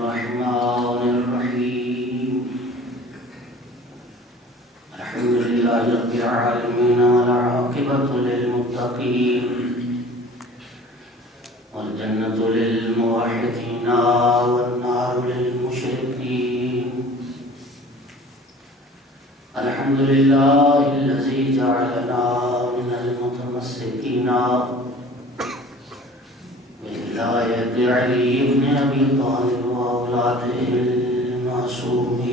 الرحمن الرحيم الحمد لله رب العالمين والعاقبة للمتقين والجنة للموحدين والنار للمشركين الحمد لله الذي جعلنا من المتمسكين بهداية علي بن أبي طالب وأولاده المعصومين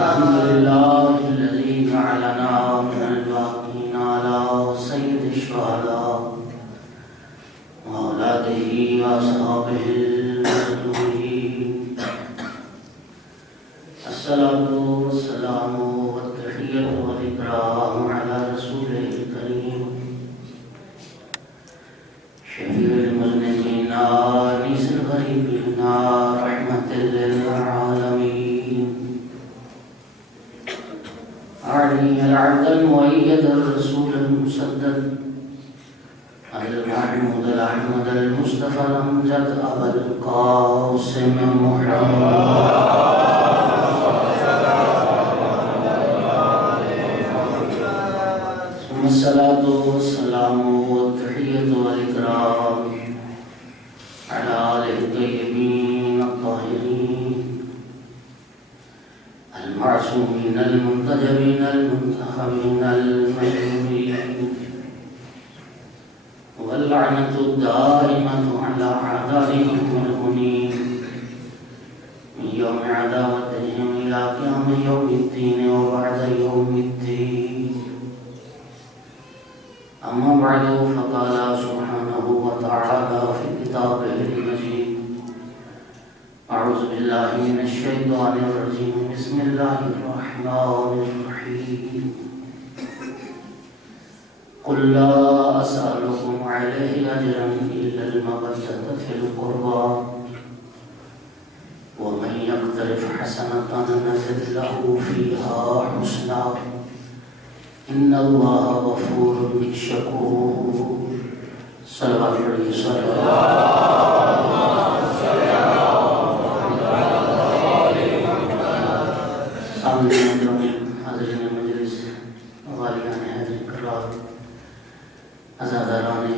الحمد لله الذي جعلنا من الباقين على سيد الشهداء وأولاده وأصحابه المظلومين الصلاة والسلام والتحية والإكرام على رسوله الكريم شفيع المذنبين أنيس الغريبين رحمة للعالمين أعلي العبد المؤيد الرسول المسدد المحمود الأحمد المصطفى الأمجد أبا القاسم محمد ثم الصلاة والسلام والتحية والإكرام على آله الطيبين الطاهرين المعصومين المنتجبين المنتخبين المجنونين واللعنة الدائمة على أعدائهم الملعونين من يوم عداوتهم إلى قيام يوم الدين وبعد يوم الدين أما بعد فقال سبحانه وتعالى في كتابه المجيد أعوذ بالله من الشيطان الرجيم بسم الله الرحمن الرحيم قل لا أسألكم عليه أجرا إلا المودة في القربى ومن يقترف حسنة نزد له فيها حسنا إن الله غفور شكور صلوات عليه صلى الله عزاداران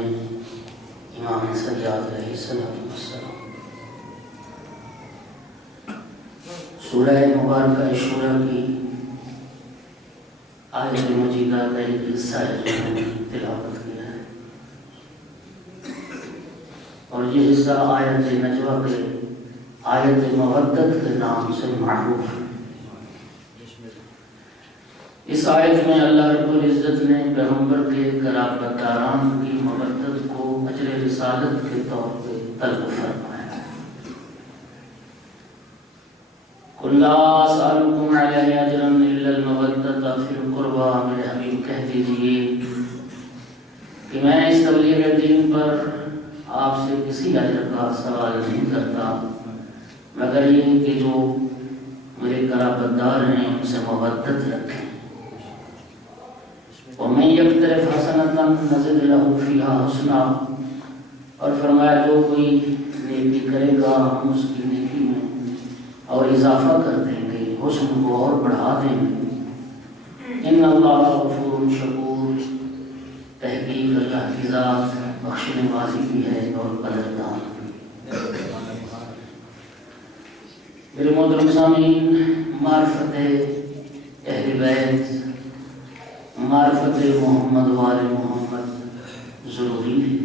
امام سجاد علیہ السلام سورہ مبارکہ شورى کی آیت مجیدہ کا ایک حصہ ہے جو میں نے تلاوت کیا ہے اور یہ حصہ آیت نجوہ کے آیت مودت کے نام سے معروف ہے۔ اس آیت میں اللہ رب العزت نے پیغمبر کے قرابت داران کی مودت کو اجر رسالت کے طور پہ طلب فرمایا ہے۔ قل لا اسألكم علیہ اجرا الا المودۃ فی القربى، میرے حبیب کہہ دیجئے کہ میں اس تبلیغ دین پر آپ سے کسی اجر کا سوال نہیں کرتا مگر یہ کہ جو میرے قرابت دار ہیں ان سے مودت رکھیں۔ وَمَن يَقْتَرِفْ حَسَنَةً نَزِدْ لَهُ فِيهَا حُسْنًا، اور فرمایا جو کوئی نیکی کرے گا ہم اس کی نیکی میں اور اضافہ کر دیں گے، حسن کو اور بڑھا دیں گے۔ ان اللہ غفور شکور، تحقیق اللہ کی ذات بخشنے والی بھی ہے اور قدردان۔ میرے محترم سامعین، معرفت اہل بیت، معرفت محمد وآل محمد ضروری ہے۔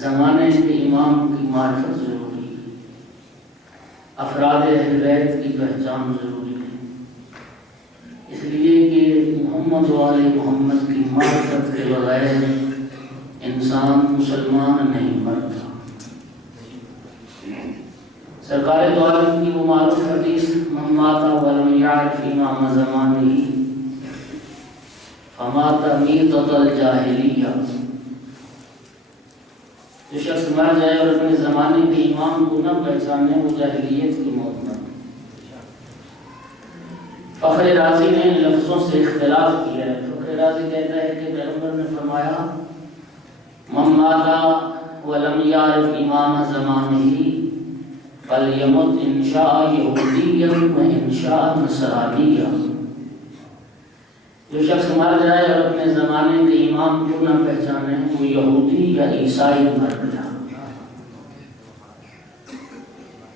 زمانے کے امام کی معرفت ضروری ہے، افراد اہل بیت کی پہچان ضروری ہے، اس لیے کہ محمد وآل محمد کی معرفت کے بغیر انسان مسلمان نہیں بنتا۔ سرکار دو عالم کی وہ معروف حدیث من مات ولم یعرف امام زمانہ فمات میتۃ الجاہلیہ، جو شخص مر جائے اور اپنے زمانے کے امام کو نہ پہچانے وہ جاہلیت کی موت نہ۔ فخر رازی نے لفظوں سے اختلاف کیا ہے۔ فخر رازی کہتا ہے کہ پیغمبر نے فرمایا ولم يعرف إمام زمانه فليمت إن شاء يهوديا وإن شاء نصرانيا. جو شخص مر جائے اور اپنے زمانے کے امام کو نہ پہچانے وہ یہودی یا عیسائی مر گیا.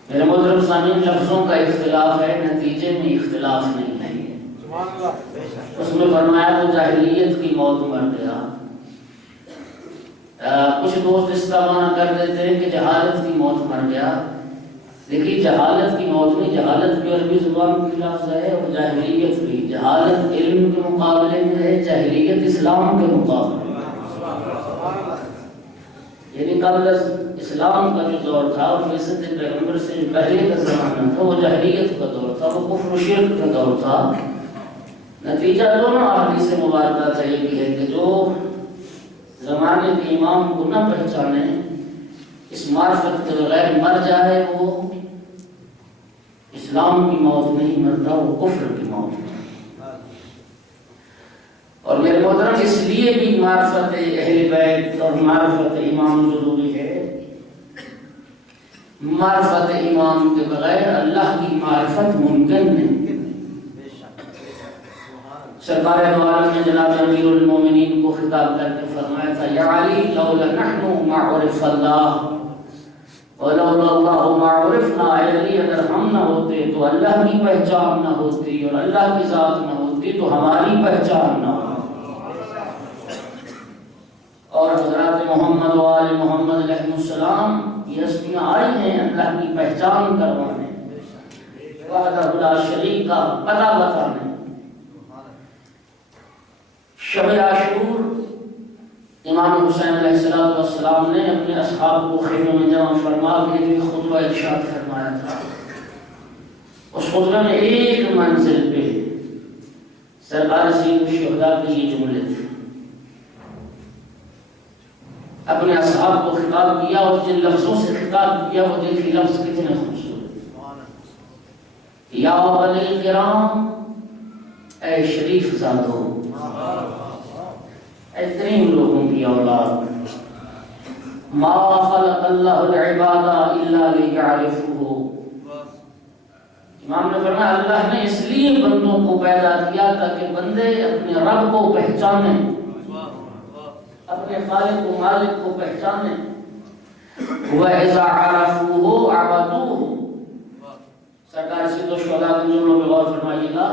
میرے محترم سامعین، لفظوں کا اختلاف ہے، نتیجے میں اختلاف نہیں ہے. اس میں فرمایا وہ جاہلیت کی موت مر گیا. کچھ دوست اس کا معنی کر دیتے ہیں کہ جہالت کی موت مر گیا. دیکھیے جہالت کی موت نہیں، جہالت بھی عربی زبان کی لفظ ہے اور جاہلیت بھی. جہالت علم کے مقابلے میں ہے، جاہلیت اسلام کے مقابلے میں. یعنی قبل اسلام کا جو دور تھا اور بعثت پیغمبر سے جو پہلے کا زمانہ تھا وہ جاہلیت کا دور تھا، وہ کفر و شرک کا دور تھا. نتیجہ دونوں احادیث مبارکہ کا یہ بھی ہے کہ جو زمانے کے امام کو نہ پہچانے، اس معرفت کے بغیر مر جائے وہ اسلام کی موت نہیں مرتا، وہ کفر کی موت مرتا. اور میرے محترم اس لیے بھی معرفت اہل بیت اور معرفت امام ضروری ہے. معرفت امام کے بغیر اللہ کی معرفت ممکن نہیں. سرکار دو عالم نے جناب امیر المومنین کو خطاب کر کے فرمایا تھا یا علی لولا نحن ما عرف اللہ ولولا اللہ ما عرفنا. اے علی اگر ہم نہ ہوتے تو اللہ کی پہچان نہ ہوتی اور اللہ کی ذات نہ ہوتی تو ہماری پہچان نہ ہوتی. اور حضرات محمد و آل محمد علیہ السلام یہ ہستیاں آئی ہیں اللہ کی پہچان کروانے، وحدہ لا شریک کا پتہ بتانے. شب عاشور امام حسین علیہ السلام نے اپنے اصحاب کو خیمے میں جمع فرما کے بھی خطبہ ارشاد فرمایا تھا. اس خطبے میں ایک منزل پہ سرکار سید الشہداء کے یہ جملے تھے. اپنے اصحاب کو خطاب کیا اور جن لفظوں سے خطاب کیا وہ دیکھیے لفظ کتنے خوبصورت. یا بنی کرام، اے شریف زادو، اتنی لوگوں کی اولاد، ما خلق اللہ العباد الا لیعرفوہ. امام نے فرمایا اللہ نے اس لیے بندوں کو پیدا کیا تاکہ بندے اپنے رب کو پہچانیں، اپنے خالق و مالک کو پہچانیں. وَإِذَا عَرَفُوهُ عَبَدُوهُ. سرکار سید الشہداء کے جملوں پہ غور فرمائیے گا.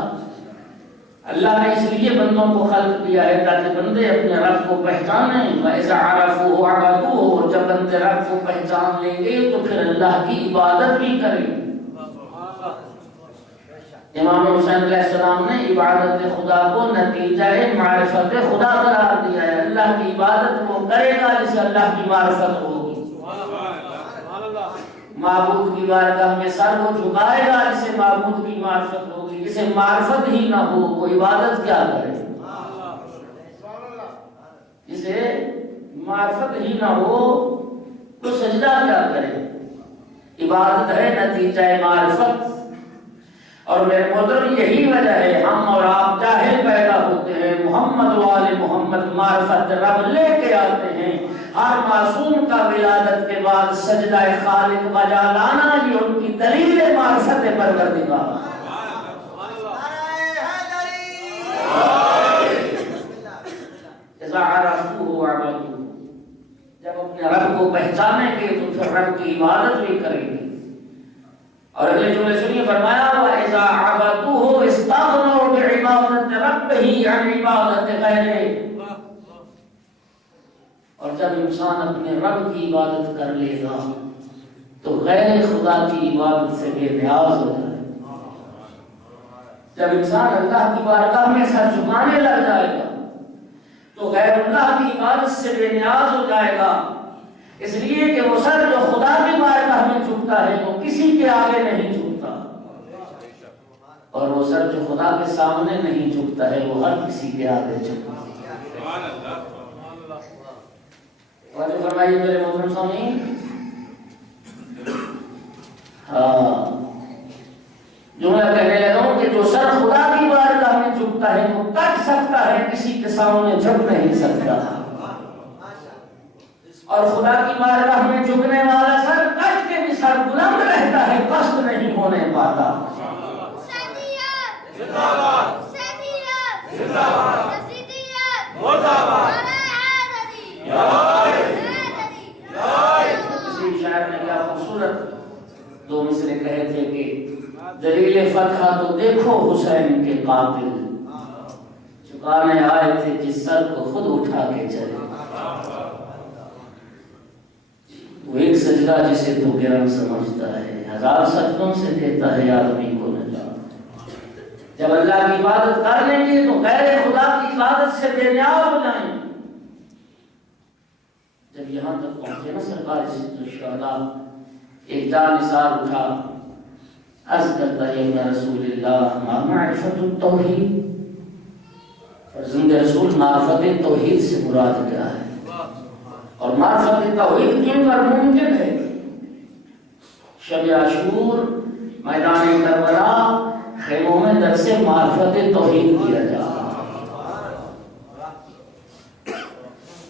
اللہ نے اس لیے بندوں کو خلق کیا ہے تاکہ بندے اپنے رب کو پہچانیں. وَإِذَا عَرَفُوهُ عَبَدُوهُ. اور جب بندے رب کو پہچان لیں گے تو پھر اللہ کی عبادت بھی کریں گے. امام حسین علیہ السلام نے عبادت خدا کو نتیجہ معرفت خدا قرار دیا ہے. اللہ کی عبادت وہ کرے گا جسے اللہ کی معرفت ہوگی. معبود کی بارگاہ میں سر وہ جھکائے گا جسے معبود کی معرفت ہوگی. جسے معرفت ہی نہ ہو وہ عبادت کیا کرے؟ جسے معرفت ہی نہ ہو تو سجدہ کیا کرے؟ عبادت ہے نتیجہ معرفت. اور میرے محترم یہی وجہ ہے ہم اور آپ جاہل پیدا ہوتے ہیں، محمد و آل محمد معرفت رب لے کے آتے ہیں. ہر معصوم کا ولادت کے بعد سجدہ خالق بجا لانا یہ ان کی دلیل معرفت پروردگار. اذا عرفوه عبدوه. جب اپنے رب کو پہچانیں گے تو پھر رب کی عبادت بھی کریں گے. اور اگلے جملے سنیے فرمایا وَإِذَا عَبَدُوهُ اسْتَغْنَوْا بِعِبَادَةِ رَبِّهِ عَنْ عِبَادَةِ غَيْرِهِ. اور جب انسان اپنے رب کی عبادت کر لے گا تو غیر خدا کی عبادت سے بے نیاز ہو جائے. جب انسان اللہ کی بارگاہ میں سر جھکانے لگ جائے گا تو غیر اللہ کی عبادت سے بے نیاز ہو جائے گا. اس لیے کہ وہ سر جو خدا کی بارگاہ میں جھکتا ہے وہ کسی کے آگے نہیں جھکتا، اور وہ سر جو خدا کے سامنے نہیں جھکتا ہے وہ ہر کسی کے آگے جھکتا ہے. اور فرمائیے میرے محترم سامعین، جملہ کہنے لگا ہوں کہ جو سر خدا کی بارگاہ میں جھکتا ہے وہ کٹ سکتا ہے، کسی کے سامنے جھک نہیں سکتا. اور خدا کی بارگاہ میں جھکنے والا سر کٹ کے بھی سر بلند رہتا ہے، پست نہیں ہونے پاتا۔ حسینیت زندہ باد، حسینیت زندہ باد، یزیدیت مرد آباد، کسی شاعر نے کیا خوبصورت دو مصرے کہے تھے کہ دلیل فتح تو دیکھو حسین کے قاتل چکانے آئے تھے جس سر کو خود اٹھا کے چلے۔ وہ ایک سجدہ جسے تو گران سمجھتا ہے، ہزار سجدوں سے دیتا ہے آدمی کو نجات۔ جب اللہ کی عبادت کر لیں گے تو غیر خدا کی عبادت سے بے نیاز ہو جائیں گے۔ جب یہاں تک پہنچے نا سرکار سید الشہداء، ایک جانثار اٹھا، عرض کرتا ہے یا رسول اللہ ما معرفت التوحید، فرزند رسول معرفت توحید سے مراد کیا ہے؟ اور معرفت توحید کیوں کر ممکن ہے؟ شب عاشور میدان کربلا خیموں میں درس معرفت توحید کیا جا رہا۔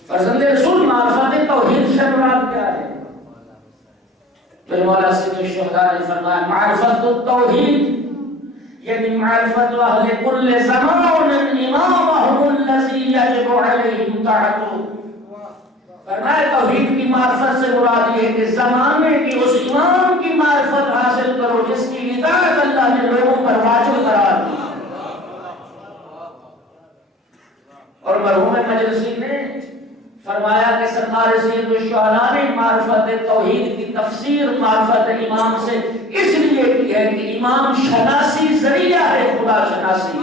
فرزند رسول معرفت توحید سے مراد کیا ہے؟ پھر مولا سید الشہداء نے فرمایا معرفت التوحید یعنی معرفت اہل کل زمان امامہم الذی یجب علیہم طاعتہ۔ فرمایا توحید کی معرفت سے مراد یہ ہے کہ زمانے کی اس امام کی معرفت حاصل کرو جس کی اطاعت اللہ نے لوگوں پر واجب قرار دی۔ اور مرحوم مجلسی نے فرمایا کہ سرکار سید الشہداء نے معرفت توحید کی تفسیر معرفت امام سے اس لیے کی ہے کہ امام شناسی ذریعہ ہے خدا شناسی۔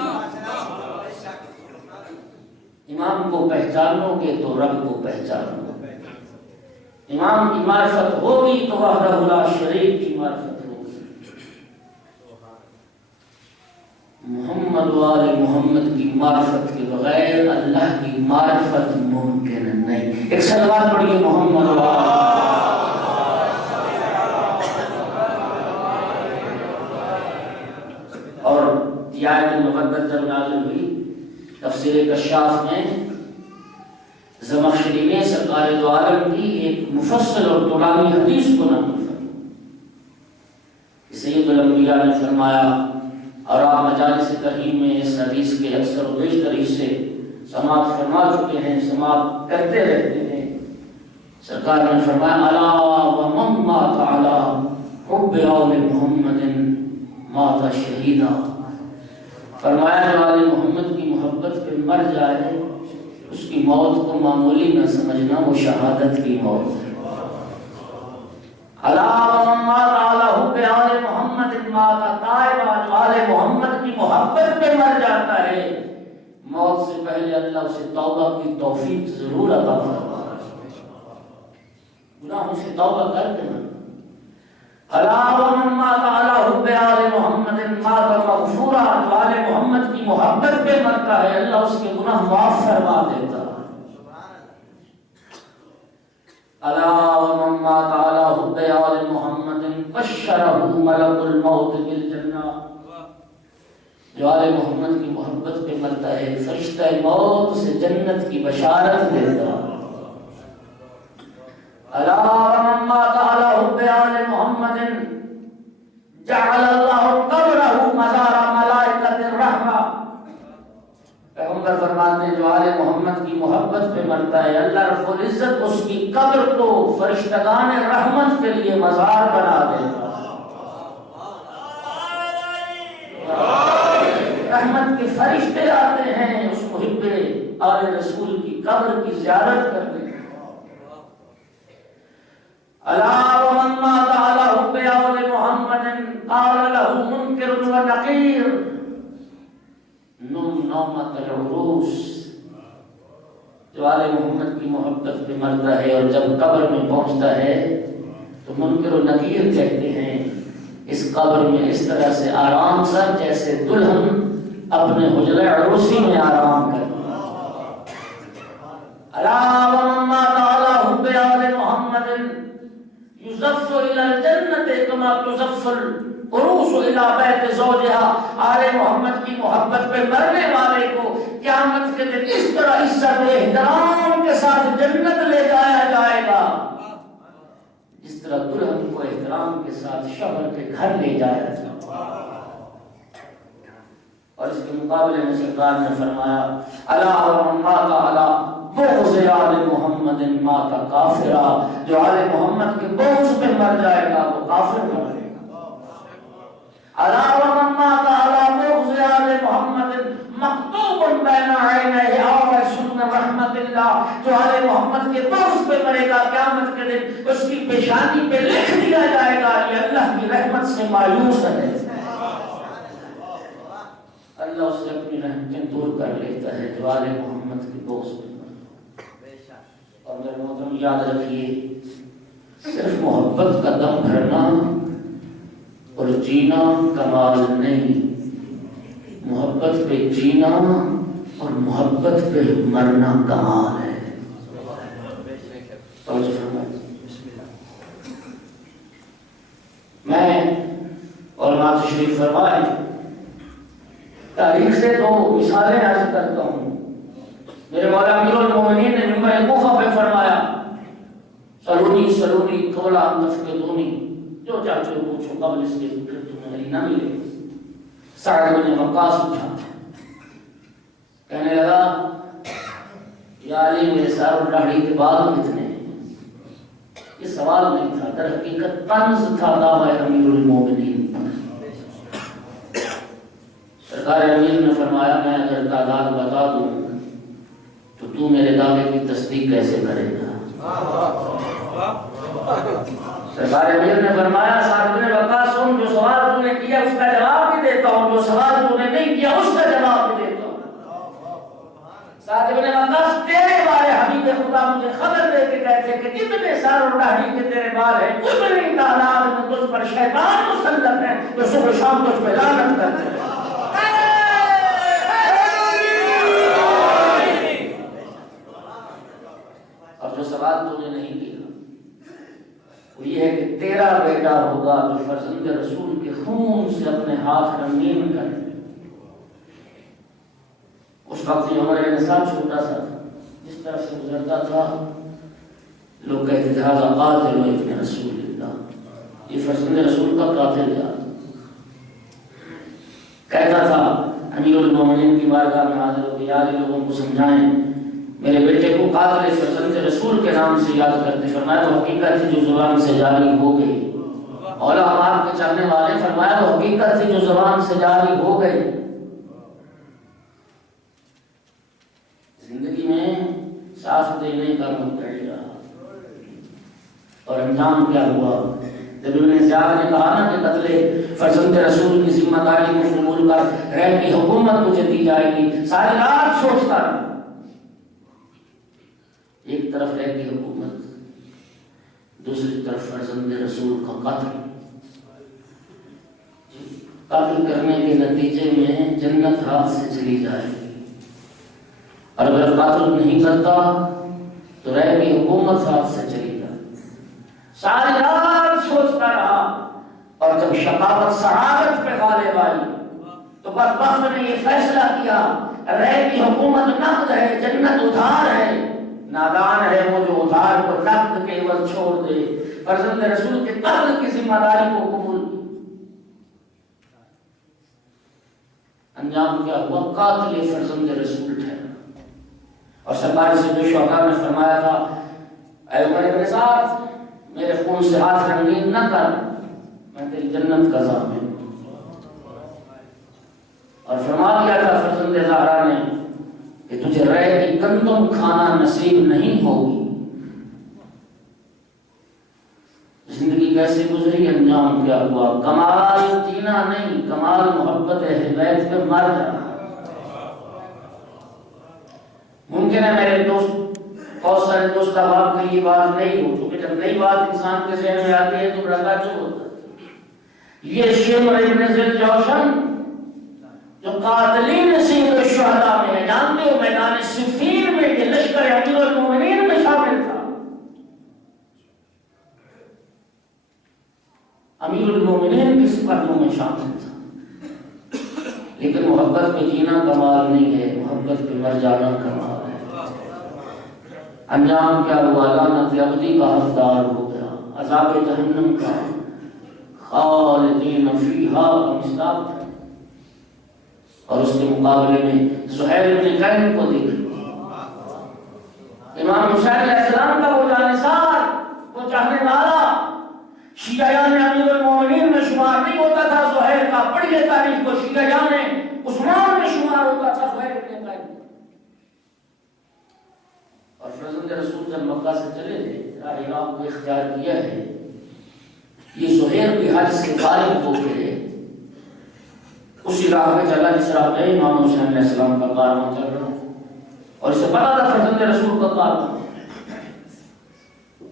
امام کو پہچانو گے تو رب کو پہچانو، امام کی معرفت ہوگی تو وحدہ لا شریک کی معرفت ہوگی۔ محمد و آل محمد کی معرفت کے بغیر اللہ کی معرفت ممکن نہیں۔ ایک صلوات پڑھیے محمد و آل۔ اور یہ آیت مقدس جب نازل ہوئی تفسیر کشاف میں زمخشری نے سرکار دو عالم کی ایک مفصل اور طولانی حدیث کو نقل فرمایا۔ سید الانبیاء نے فرمایا اور آپ مجالس ترحیم میں اس حدیث کے اکثر و بیشتر حصے سماعت فرما چکے ہیں، سماعت کرتے رہتے ہیں۔ سرکار نے فرمایا الا ومن مات علی حب آل محمد مات شہیدا۔ فرمایا جو آل محمد کی محبت پہ مر جائے اس کی موت کو معمولی نہ سمجھنا، وہ شہادت کی موت ہے۔ الا ومن مات علی حب آل محمد مات تائبا، جو آل محمد کی محبت پہ مر جاتا ہے موت سے پہلے اللہ اسے توبہ کی توفیق ضرور عطا فرمائے، گناہوں سے توبہ کر کے مر۔ الا ومن مات علی حب آل محمد مات مغفورا، جو آل محمد کی محبت پہ مرتا ہے اللہ اس کے گناہ معاف فرما دیتا ہے۔ الا ومن مات علی حب آل محمد بشرہ ملک الموت بالجنہ، جو آل محمد کی محبت پہ مرتا ہے فرشتہ موت سے جنت کی بشارت دیتا ہے۔ الا ومن مات علی حب آل محمد جعل اللہ قبرہ مزار ملائکۃ الرحمہ۔ پیغمبر فرماتے ہیں جو آل محمد کی محبت پہ مرتا ہے اللہ رب العزت اس کی قبر کو فرشتگان رحمت کے لیے مزار بنا دیتا ہے۔ رحمت کے فرشتے آتے ہیں اس محب آل رسول کی قبر کی زیارت کرتے ہیں۔ الا ومن مات علی حب آل محمد قال له منکر و نکیر نم نومۃ العروس، جو آل محمد کی محبت پہ مرتا ہے اور جب قبر میں پہنچتا ہے تو منکر و نکیر کہتے ہیں اس قبر میں اس طرح سے آرام کر جیسے دلہن اپنے حجرہ عروسی میں آرام کرتی۔ الا ومن مات علی حب آل محمد یزف الی الجنۃ کما تزف العروس الی بیت زوجها، آل محمد کی محبت پہ مرنے والے کو قیامت کے دن اس طرح عزت و احترام کے ساتھ جنت لے جایا جائے گا جس طرح دلہن کو احترام کے ساتھ شوہر کے گھر لے جایا جائے گا۔ اور اس کے مقابلے میں سرکار نے فرمایا الا ومن مات علی بغض آل محمد مات کافرا، جو آل محمد کے بغض پہ مر جائے گا وہ کافر مرے گا۔ الا ومن مات علی بغض آل محمد مکتوب بین عینیہ سن رحمت اللہ، جو آل محمد کے بغض پہ مرے گا قیامت کے دن اس کی پیشانی پہ لکھ دیا جائے گا یہ اللہ کی رحمت سے مایوس ہے، اللہ اس سے اپنی رحمتیں دور کر لیتا ہے جو آل محمد کے بغض پہ مرے۔ اور میرے محترم یاد رکھیے صرف محبت کا دم بھرنا اور جینا کمال نہیں، محبت پہ جینا اور محبت پہ مرنا کمال ہے۔ میں اور مات شریف فرمائے تاریخ سے دو مثالیں عرض کرتا ہوں۔ میرے مولا امیر المومنین نے منبر کوفہ پہ فرمایا سلونی سلونی قبل ان تفقدونی، جو چاہتے ہو پوچھو قبل اس کے پھر تمہیں علی نہ ملے۔ سعد بن وقاص اٹھا کہنے لگا یا علی میرے سر اور داڑھی کے بال کتنے ہیں؟ یہ سوال نہیں تھا، در حقیقت طنز تھا دعوی امیر المومنین۔ سرکار امیر نے فرمایا میں اگر تعداد بتا دوں تو تو میرے دعوے کی تصدیق کیسے کرے گا؟ سرکار امیر نے فرمایا سعد بن وقاص سن، جو سوال تو نے کیا اس کا جواب بھی دیتا ہوں، جو سوال تو نے نہیں کیا اس کا جواب بھی دیتا ہوں۔ سعد بن وقاص تیرے بارے حبیب خدا مجھے خبر دے کے کہتے کہ جتنے سر اور داڑھی کے تیرے بال ہیں اتنی تعداد میں تجھ پر شیطان مسلط ہے جو صبح شام تجھ پہ لعنت کرتے ہیں۔ اور جو سوال تو نے نہیں کیا وہ یہ ہے کہ تیرا بیٹا ہوگا جو فرزند رسول کے خون سے اپنے ہاتھ رنگین کرے۔ اس وقت یہ عمر نصاب چھوٹا سا تھا، جس طرف سے گزرتا تھا لوگ کہتے تھے ھذا قاتل ابن رسول اللہ، یہ فرزند رسول کا قاتل ہے۔ کہتا تھا امیر المومنین کی بارگاہ میں حاضر ہو کے یا علی لوگوں کو سمجھائیں میرے بیٹے کو قاتل فرزند رسول کے نام سے یاد کرتے۔ فرمایا وہ حقیقت تھی جو زبان سے جاری ہو گئی، اولا ہمار کے چاہنے والے فرمایا وہ حقیقت تھی جو زبان سے جاری ہو گئی۔ زندگی میں ساتھ دینے کا مدعی رہا اور انجام کیا ہوا؟ جب ابن زیاد نے کہا نا کہ قتل فرزند رسول کی ذمہ داری کو قبول کر رہ کی حکومت مجھے دی جائے گی، ساری رات سوچتا رہا۔ ایک طرف رہ کی حکومت، دوسری طرف فرزند رسول کا قتل کرنے کے نتیجے میں جنت ہاتھ سے چلی جائے گی، اور اگر قاتل نہیں کرتا تو رہ کی حکومت ہاتھ سے چلی جائے۔ ساری رات سوچتا رہا اور جب شقاوت سعادت پہ غالب آئی تو بدبخت نے یہ فیصلہ کیا رہ کی حکومت نقد ہے، جنت ادھار ہے۔ نادان ہے وہ جو ادھار کو نقد کے عوض چھوڑ دے، فرزند رسول کے قتل کی ذمہ داری کو قبول کی۔ انجام کیا ہوا؟ قاتل فرزند رسول ٹھہرا۔ اور سرکار سے جو شہداء نے فرمایا تھا اے عمر ابن سعد میرے خون سے ہاتھ رنگین نہ کر، میں تیری جنت کا ضامن ہوں۔ اور فرما دیا تھا فرزند زہرا نے کہ تجھے رہ کی گندم کھانا نصیب نہیں ہوگی۔ زندگی کیسے گزری، انجام کیا ہوا؟ کمال جینا نہیں، کمال محبت اہل بیت پہ مر جانا۔ ممکن ہے میرے دوست بہت سارے دوست احباب کے لیے بات نہیں ہو، کیونکہ جب نئی بات انسان کے ذہن میں آتی ہے تو رگا چو ہوتا ہے۔ یہ شمر ابن ذی الجوشن جو قاتلین سید الشہداء میں ہے، جانتے ہو میدان صفین میں یہ لشکر امیر المومنین میں شامل تھا۔ امیر المومنین کس قدموں میں شامل تھا، لیکن محبت پہ جینا کمال نہیں ہے، محبت محبت پہ مر جانا کرنا ہے۔ انجام کیا ہوا؟ لعنت ابدی کا حقدار ہو گیا، عذاب جہنم کا، خالدین فیہا کا مصداق ہے۔ اور اس کے مقابلے میں زہیر بن قین کو دیکھیں، امام حسین علیہ السلام کا وہ جانثار، وہ چاہنے والا، شیعیان امیر المومنین میں شمار نہیں ہوتا تھا زہیر کا، پڑھیے تاریخ کو، شیعیان عثمان میں شمار ہوتا تھا زہیر بن قین۔ اور فرزند رسول جب مکہ سے چلے تھے، راہ عراق کو اختیار کیا ہے، یہ زہیر بھی حج سے فارغ ہو کے اسی راہ پہ چلا جس راہ پہ امام حسین علیہ السلام کا کارواں چل رہا ہے، اور اسے پتا تھا فرزند رسول کا کارواں،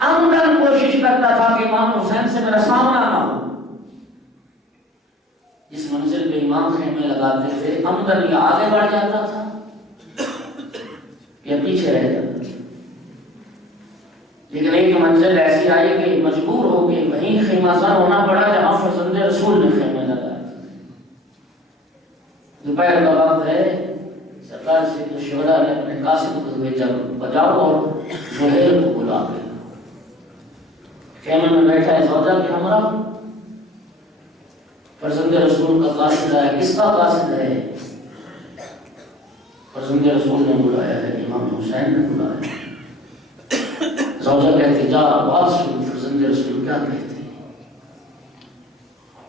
عمدن کوشش کرتا تھا کہ امام حسین سے میرا سامنا نہ ہو۔ جس منزل پہ امام خیمے لگاتے تھے، عمدن یا آگے بڑھ جاتا تھا یا پیچھے رہ جاتا تھا، لیکن ایک منزل ایسی آئی کہ مجبور ہو کے وہیں خیمہ زن ہونا پڑا جہاں فرزند رسول نے خیمے لگائے تھے۔ دوپہر کا وقت ہے، سرکار سے مشورہ نے اپنے قاصد کو بھیجا، بجاؤ اور زہیر کو بلا کے خیمے میں بیٹھا ہے زوجہ کے ہمراہ، فرزند رسول کا قاصد ہے۔ کس کا قاصد ہے؟ فرزند رسول نے بلایا ہے، امام حسین نے بلایا ہے۔ زوجہ کہتے جا بات سن فرزند رسول کیا کہتے ہیں۔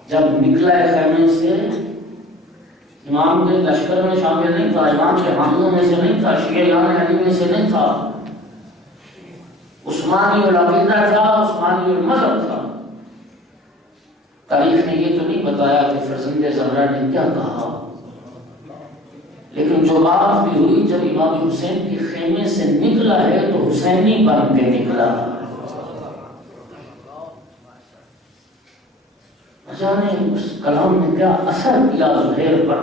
جب نکلا ہے خیمے سے، امام کے لشکر میں شامل نہیں تھا، امام کے حامیوں میں سے نہیں تھا، شیعیان علی میں سے نہیں تھا، عثمانی العقیدہ تھا، عثمانی المذہب تھا۔ تاریخ نے یہ تو نہیں بتایا کہ فرزند زہرا نے کیا کہا، لیکن جو بات بھی ہوئی، جب امام حسین کے خیمے سے نکلا ہے تو حسینی بن کے نکلا۔ جانے اس کلام نے کیا اثر کیا زہیر پر،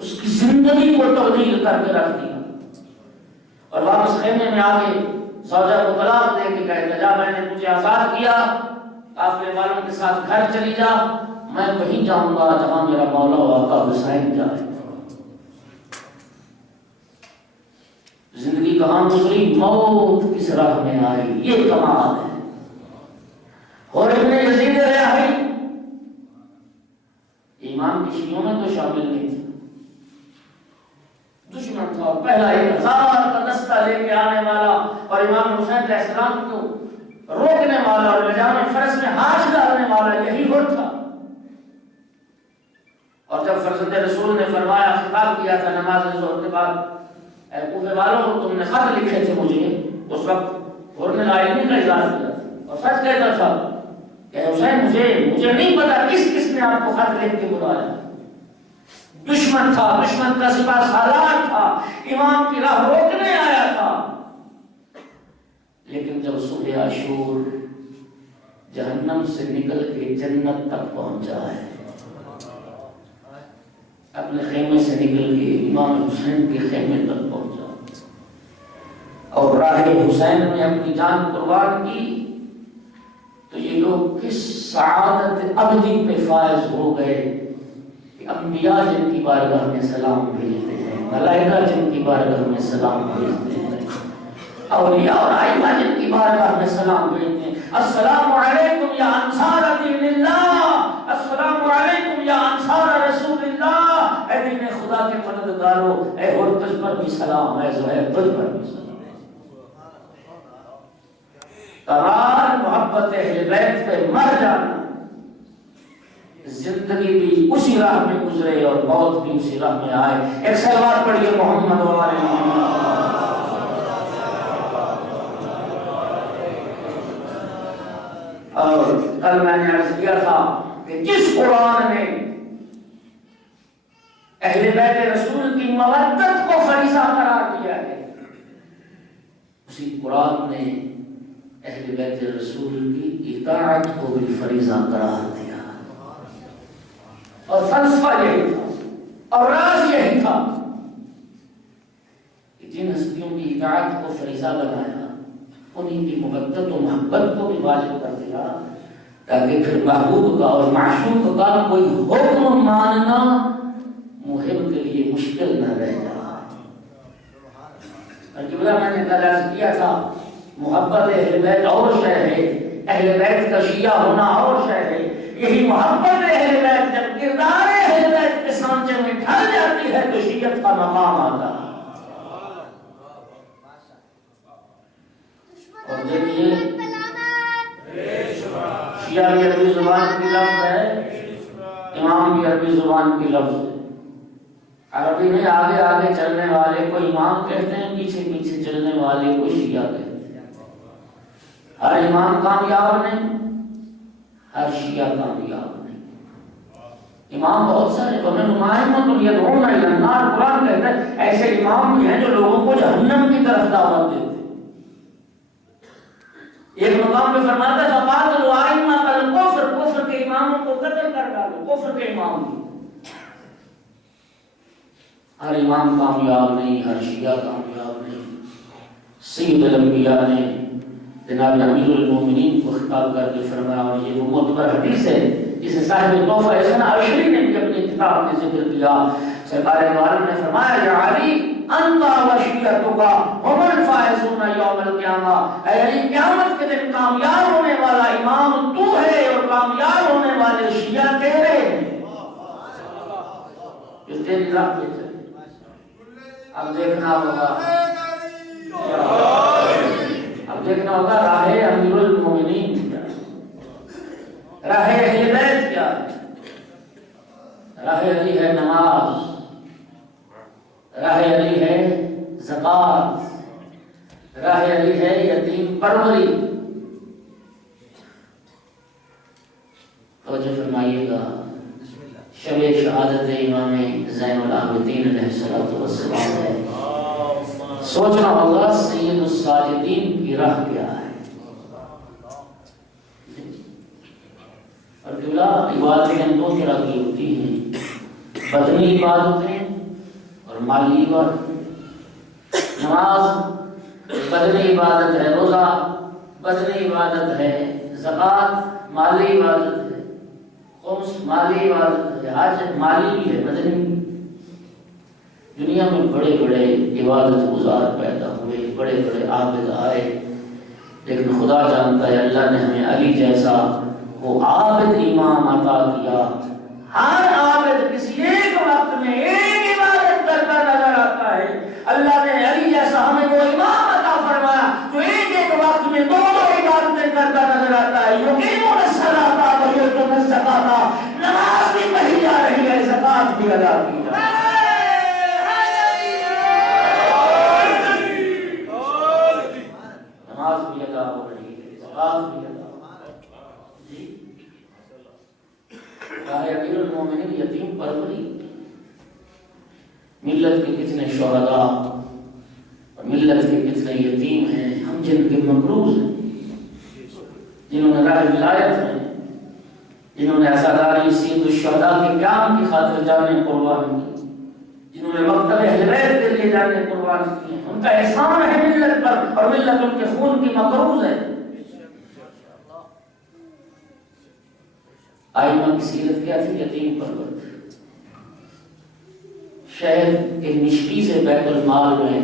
اس کی زندگی کو تبدیل کر کے رکھ دیا۔ اور واپس خیمے میں آگے زوجہ کو طلاق دے کے کہتا جا میں نے مجھے آزاد کیا، قافلے والوں کے ساتھ گھر چلی جا، میں وہیں جاؤں گا جہاں میرا مولا و آقا حسین جائے۔ زندگی کہاں گزری، موت کس راہ میں آئی، یہ کمال ہے۔ اور ابن یزید ریاحی امام کی شیعوں میں تو شامل نہیں تھا، دشمن تھا، پہلا 1000 کا دستہ لے کے آنے والا اور امام حسین علیہ السلام کو روکنے والا اور لجام فرس میں ہاتھ ڈالنے والا یہی وہ تھا۔ اور جب فرزند رسول نے فرمایا، خطاب کیا تھا نماز ظہر کے بعد، اے کوفے والوں تم نے خط لکھے تھے مجھے، اس وقت اور نے علمی کا اظہار کیا تھا اور سچ کہتا تھا کہ حسین مجھے نہیں پتا کس نے آپ کو خط لکھ کے بلایا، دشمن تھا، دشمن کا سپاہ سالار تھا، امام کی راہ روکنے آیا تھا۔ لیکن جب صبح عاشور جہنم سے نکل کے جنت تک پہنچا ہے، اپنے خیمے سے نکل کے امام حسین کے خیمے تک پہنچا اور راہ حسین میں اپنی جان قربان کی، تو یہ لوگ کس سعادت ابدی پہ فائز ہو گئے کہ انبیاء جن کی بارگاہ میں سلام بھیجتے ہیں، ملائکہ جن کی بارگاہ میں سلام بھیجتے ہیں، اولیاء اور ائمہ جن کی بارگاہ میں سلام بھیجتے ہیں۔ السلام علیکم یا انصار دین اللہ، السلام علیکم یا انصار رسول اللہ، اے دین خدا کے مددگاروں، اے اور تجھ پر بھی سلام، اے زہیر تجھ پر بھی سلام۔ قرار محبت اہل بیت پہ مر جانا، زندگی بھی اسی راہ میں گزرے اور موت بھی اسی راہ میں آئے۔ ایک صلوات پڑھیے محمد و آل محمد۔ اور کل میں نے عرض کیا تھا کہ جس قرآن نے اہل بیت رسول کی مودت کو فریضہ قرار دیا ہے، اسی قرآن نے اہل بیت رسول کی اطاعت کو بھی فریضہ قرار دیا، اور فلسفہ یہی تھا اور راز یہی تھا کہ جن ہستیوں کی اطاعت کو فریضہ بنایا انہیں کی مودت و محبت کو بھی واجب کر دیا، تاکہ پھر محبوب کا اور معشوق کا کوئی حکم ماننا محب کے لیے مشکل نہ رہ جائے۔ گویا میں نے کل عرض کیا تھا محبت اہل بیت اور شے ہے، اہل بیت کا شیعہ ہونا اور شے ہے۔ یہی محبت اہل بیت جب کردار اہل بیت کے سانچے میں ڈھل جاتی ہے تو شیعت کا مقام آتا ہے۔ اور دیکھیے شیعہ بھی عربی زبان کی لفظ ہے، امام بھی عربی زبان کی لفظ ہے۔ عربی میں آگے آگے چلنے والے کو امام کہتے ہیں، پیچھے پیچھے چلنے والے کو شیعہ کہتے ہیں۔ ہر امام کامیاب نہیں، ہر شیعہ کامیاب نہیں۔ امام بہت سارے یدعون الی النار، قرآن کہتا ہے ایسے امام بھی ہیں جو لوگوں کو جہنم کی طرف دعوت دیتے ہیں۔ ایک مقام پہ فرماتا ہے فقاتلوا ائمۃ الکفر، کفر کے اماموں کو قتل کر ڈالو، کفر کے امام بھی۔ ہر امام کامیاب نہیں، ہر شیعہ کامیاب نہیں۔ سید الانبیاء نے جناب امیر المومنین کو خطاب کر کے فرمایا، اور یہ وہ معتبر حدیث ہے جسے صاحب تحفہ حسن عشری نے بھی اپنی کتاب میں ذکر کیا۔ سرکار دو عالم نے فرمایا یا علی انت و شیعتک هم الفائزون یوم القیامہ، اے علی قیامت کے دن کامیاب ہونے والا امام تو ہے اور کامیاب ہونے والے شیعہ تیرے ہیں، جو تیری راہ پہ چلے۔ اب دیکھنا ہوگا راہ امیر المومنین کیا ہے، راہ اہل بیت کیا ہے۔ راہ علی ہے نماز، راہ علی ہے زکوٰۃ، راہ علی ہے یتیم پروری۔ توجہ فرمائیے گا، شب شہادت امام زین العابدین علیہ الصلوۃ والسلام ہے، سوچنا ہوگا سید الساجدین کی راہ کیا ہے۔ اور قبلہ عبادتیں دو طرح کی ہوتی ہیں، بدنی عبادتیں اور مالی عبادت۔ نماز بدنی عبادت ہے، روزہ بدنی عبادت ہے، زکوٰۃ مالی عبادت ہے، خمس مالی عبادت ہے، حج مالی بھی ہے بدنی۔ دنیا میں بڑے بڑے عبادت گزار پیدا ہوئے، بڑے بڑے عابد آئے، لیکن خدا جانتا ہے اللہ نے ہمیں علی جیسا وہ عابد امام عطا کیا۔ ہر عابد کسی ایک وقت میں ایک عبادت کرتا نظر آتا ہے، اللہ نے علی جیسا ہمیں وہ امام عطا فرمایا جو ایک ایک وقت میں دو دو عبادتیں کرتا نظر آتا ہے۔ یقیمون الصلاۃ و یؤتون الزکاۃ، نماز بھی پڑھی جا رہی ہے، زکوٰۃ بھی ادا کی جا رہی ہے۔ نماز بھی ادا ہو رہی ہے، زکوٰۃ بھی ادا ہو رہی ہے۔ راہ امیر المومنین یتیم پروری، ملت کے کتنے شہداء اور ملت کے کتنے یتیم ہیں، ہم جن کے مقروض ہیں، جنہوں نے راہ ولایت ہیں، جنہوں نے عزاداری سید الشہداء کے قیام کی خاطر جانیں قربان کی، جنہوں نے مکتب اہل بیت کے لیے جانیں قربان کی، ان کا احسان ہے ملت پر، اور ملت ان کے خون کی مقروض ہے۔ آئمہ کی سیرت کیا تھی؟ یتیم پرورت۔ شہر کے مشتی سے بیت المال میں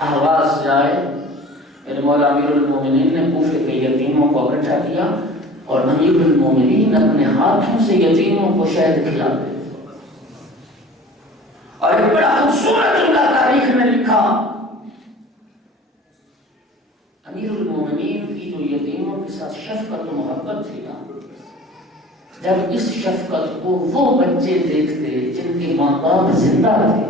احواز جائے، میرے مولا امیر المومنین نے کوفے کے یتیموں کو اکٹھا کیا اور امیر المومنین اپنے ہاتھوں سے یتیموں کو شہد کھلاتے۔ اور ایک بڑا خوبصورت جملہ تاریخ میں لکھا، امیر المومنین کی جو یتیموں کے ساتھ شفقت و محبت تھی نا، جب اس شفقت کو وہ بچے دیکھتے جن کے ماں باپ زندہ تھے،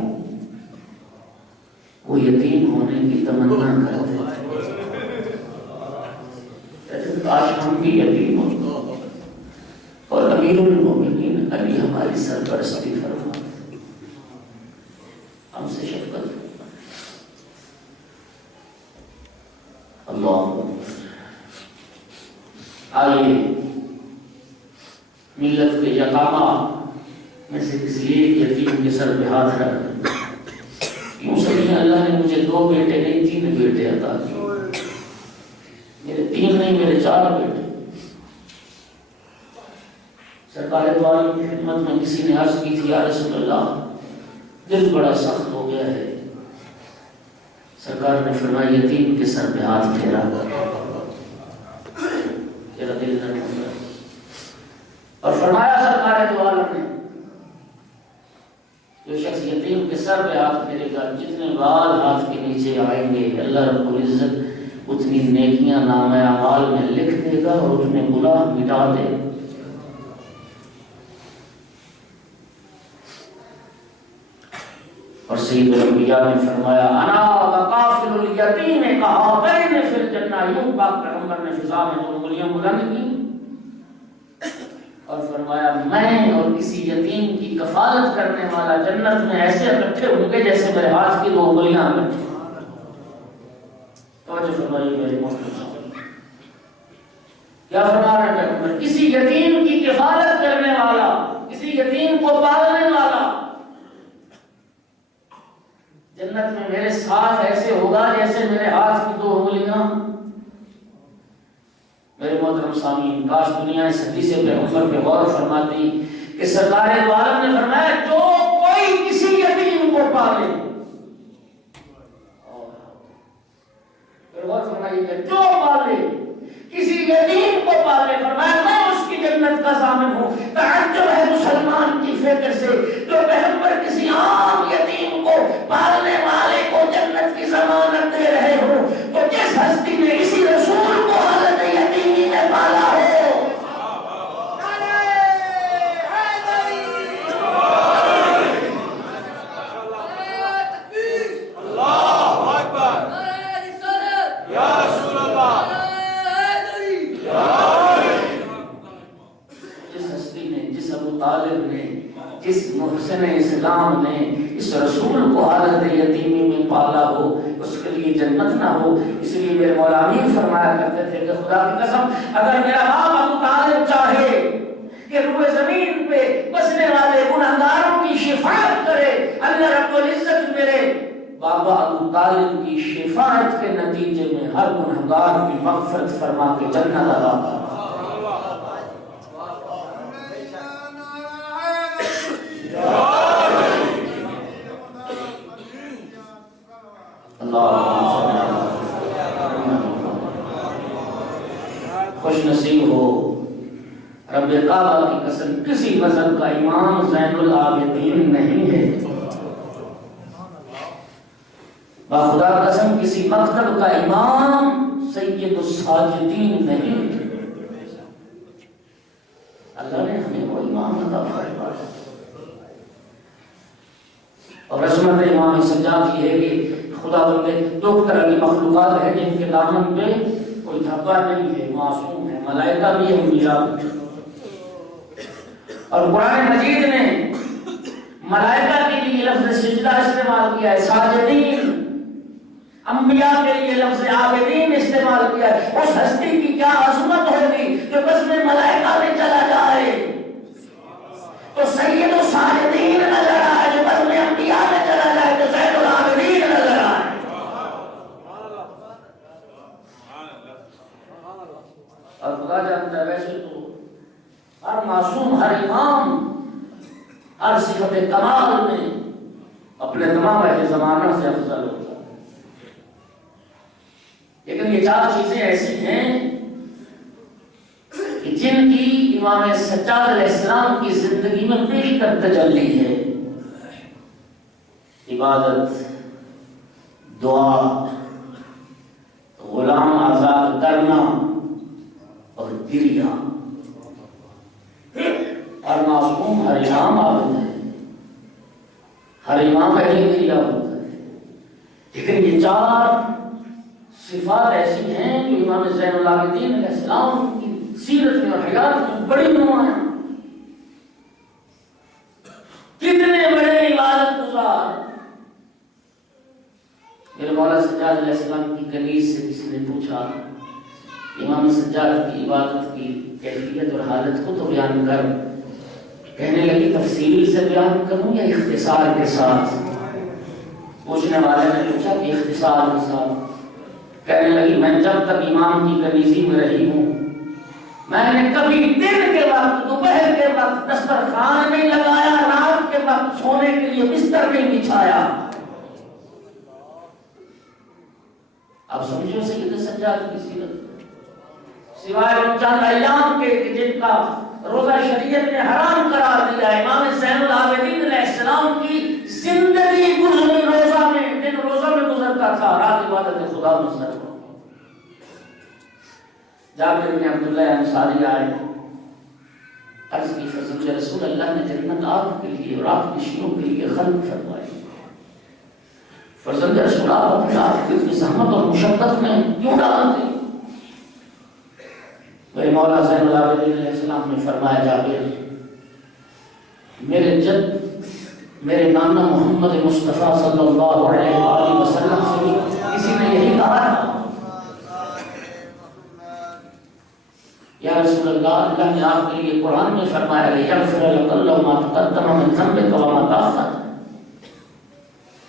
وہ یتیم ہونے کی تمنا کرتے تھے، کاش ہم بھی یتیم ہوں اور امیر المومنین علی ہماری سرپرستی فرما، ہم سے شفقت۔ اللہ آئیے ملت کے یتامہ میں سے کسی ایک یتیم کے سر پہ ہاتھ رکھ، یوں سمجھیں اللہ نے مجھے 2 بیٹے نہیں 3 بیٹے عطا کیے، میرے 3 نہیں میرے 4 بیٹے۔ سرکار دو عالم کی خدمت میں کسی نے عرض کی تھی یا رسول اللہ دل بڑا سخت ہو گیا ہے، سرکار نے فرمایا یتیم کے سر پہ ہاتھ پھیرا، تیرا دل نرم ہو گیا، اور فرمایا سرکار دو عالم نے جو شخص یتیم کے سر پہ ہاتھ پھیرے گا، جتنے بال ہاتھ کے نیچے آئیں گے اللہ رب العزت اتنی نیکیاں نامہ اعمال میں لکھ دے گا اور اتنے گناہ مٹا دے گا۔ اور سید الانبیاء نے فرمایا انا وقافل الیتیم کہاتین فی الجنہ، یوں پاک پیغمبر نے فضا میں دونوں انگلیاں بلند کی اور فرمایا میں اور کسی یتیم کی کفالت کرنے والا جنت میں ایسے اکٹھے ہوں گے جیسے میرے ہاتھ کی دو انگلیاں اکٹھی۔ توجہ فرمائیے میرے محترم سامعین، کیا فرما رہے ہیں پیغمبر؟ کسی یتیم کی کفالت کرنے والا، کسی یتیم کو پالنے والا جنت میں میرے ساتھ ایسے ہوگا جیسے میرے ہاتھ کی دو انگلیاں۔ میرے محترم سامعین، کاش دنیا اس حدیث پیغمبر پہ غور فرماتی کہ سرکار دو عالم نے فرمایا جو کوئی کسی یتیم کو پالے، غور فرمائیے کہ جو پالے کسی یتیم کو پالے، فرمایا میں اس کی جنت کا ضامن ہوں۔ تعجب ہے مسلمان کی فکر سے، جو پیغمبر کسی عام یتیم کو پالنے والے کو جنت کی ضمانت دے رہے ہو، تو جس ہستی نے اسی رسول کو حالت یتیمی میں پالا ہو، جس محسن اسلام نے اس رسول کو حالت یتیمی میں پالا ہو، اس کے لیے جنت نہ ہو۔ اس لیے میرے مولا امین فرمایا کرتے تھے کہ خدا کی قسم اگر میرا باپ ابو طالب چاہے کہ روئے زمین پہ بسنے والے گنہگاروں کی شفاعت کرے، اللہ رب العزت میرے بابا ابو طالب کی شفاعت کے نتیجے میں ہر گنہگار کی مغفرت فرما کے جنت عطا فرمائے۔ خوش نصیب ہو رب کعبہ کی قسم کسی مذہب کا امام زین العابدین نہیں ہے، بخدا قسم کسی مکتب کا امام سید الساجدین نہیں ہے۔ اللہ نے ہمیں وہ امام عطا فرمایا، اور عظمت امام سجاد یہ ہے کہ خدا بندے دو طرح کی مخلوقات ہیں جن کے دامن پہ کوئی دھبا نہیں ہے، معصوم ہے، ملائکہ بھی ہے، انبیاء بھی۔ اور قرآن مجید نے ملائکہ کے لیے لفظ سجدہ استعمال کیا ہے، ساجدین، انبیاء کے لیے لفظ عابدین استعمال کیا ہے۔ اس ہستی کی کیا عظمت ہوگی جو بس میں ملائکہ میں چلا جائے تو سید الساجدین نظر آئے، جو بس میں انبیاء میں چلا جائے تو زین العابدین نظر آئے۔ اور خدا جانتا ہے ویسے تو ہر معصوم، ہر امام، ہر صفت کمال میں اپنے تمام اہل زمانہ سے افضل ہوتا ہے، لیکن یہ چار چیزیں ایسی ہیں کہ جن کی امام سجاد علیہ السلام کی زندگی میں بیشتر تجلی ہے: عبادت، دعا، غلام آزاد کرنا اور دریا۔ ہر معصوم، ہر امام عابد ہے، ہر امام اہل دریا ہوتا ہے، لیکن یہ چار صفات ایسی ہیں جو امام زین العابدین علیہ السلام کی سیرت میں اور حیات میں بڑی نمایاں۔ کتنے بڑے عبادت گزار۔ میرے مولا سجاد علیہ السلام کی کنیز سے کسی نے پوچھا امام سجاد کی عبادت کی کیفیت اور حالت کو تو بیان کر، کہنے لگی تفصیل سے بیان کروں یا اختصار کے ساتھ؟ پوچھنے والے نے پوچھا کہ اختصار کے ساتھ۔ کہنے لگی میں جب تک امام کی کنیزی میں رہی ہوں میں نے کبھی دن کے وقت، دوپہر کے وقت دسترخوان نہیں لگایا، رات کے وقت سونے کے لیے بستر نہیں بچھایا۔ آپ سمجھو سید سجاد کی سیرت، سوائے ان چند ایام کے جن کا روزہ شریعت نے حرام قرار دیا، امام زین العابدین علیہ السلام کی زندگی گزری روزہ میں، دن روزہ میں گزرتا تھا، رات عبادت خدا میں صرف۔ جابر بن عبداللہ انصاری آئے، عرض کی فرزند رسول اللہ نے جنت آپ کے لیے اور آپ کی شیعوں کے لیے خلق فرمائی، فرزند رسول آپ اپنے آپ کی زحمت اور مشقت میں کیوں ڈالتے؟ میرے مولا زین العابدین علیہ السلام نے فرمایا جابر، میرے جد میرے نانا محمد مصطفیٰ صلی اللہ علیہ وآلہ وسلم سے کسی نے یہی کہا تھا، یا رسول اللہ، اللہ نے آپ کے لیے قرآن میں فرمایا ہے یغفر لک اللہ ما تقدم من ذنبک وما تأخر۔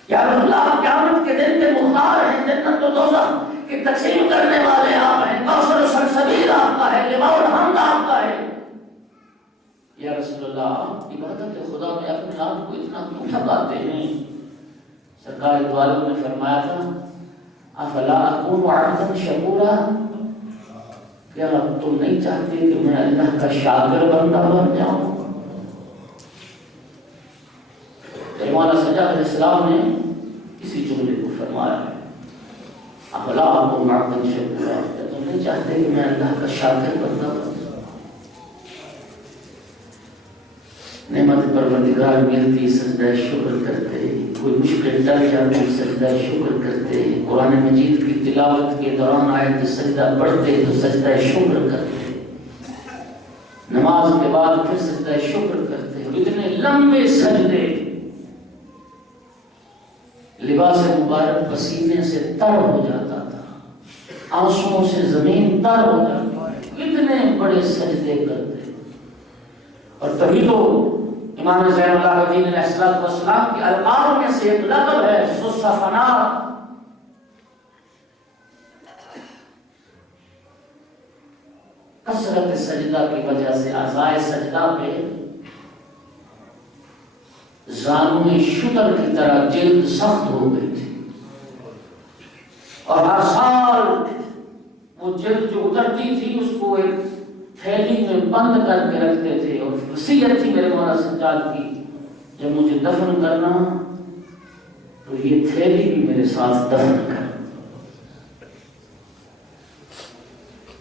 یا رسول اللہ، آپ قیامت کے دن کے مختار ہیں، جنت و دوزخ کہ تقسیم کرنے والے آپ ہیں، کوثر و سلسبیل آپ کا ہے، لواء الحمد آپ کا ہے۔ یا رسول اللہ، عبادت خدا میں اپنے آپ کو اتنا کیوں تھکاتے ہیں؟ سرکار دو عالم نے فرمایا تھا افلا اکون عبدا شکورا، کیا تم نہیں چاہتے کہ میں اللہ کا شاکر بندہ بن جاؤں؟ مولانا سجاد علیہ السلام نے اسی جملے کو فرمایا ہے افلا اکون عبدا شکورا، کیا تم نہیں چاہتے کہ میں اللہ کا شاکر بندہ بن جاؤں؟ نعمت پروردگار ملتی سجدہ شکر کرتے، کوئی مشکل ٹل جاتی سجدہ شکر کرتے، قرآن مجید کی تلاوت کے دوران آیت سجدہ پڑھتے تو سجدہ شکر کرتے، نماز کے بعد پھر سجدہ شکر کرتے، اتنے لمبے سجدے، لباس مبارک پسینے سے تر ہو جاتا تھا، آنسوؤں سے زمین تر ہو جاتی، اتنے بڑے سجدے کرتے۔ اور تبھی تو امام زین العابدین علیہ السلام کی القاب میں سے ایک لقب ہے ذوالصفنات، کثرت سجدہ کی وجہ سے اعضائے سجدہ پہ زانوئے شتر کی طرح جلد سخت ہو گئی تھی، اور ہر سال وہ جلد جو اترتی تھی اس کو ایک تھیلی میں بند کر کے رکھتے تھے، اور وصیت تھی میرے مولا سجاد کی جب مجھے دفن کرنا تو یہ تھیلی بھی میرے ساتھ دفن کر۔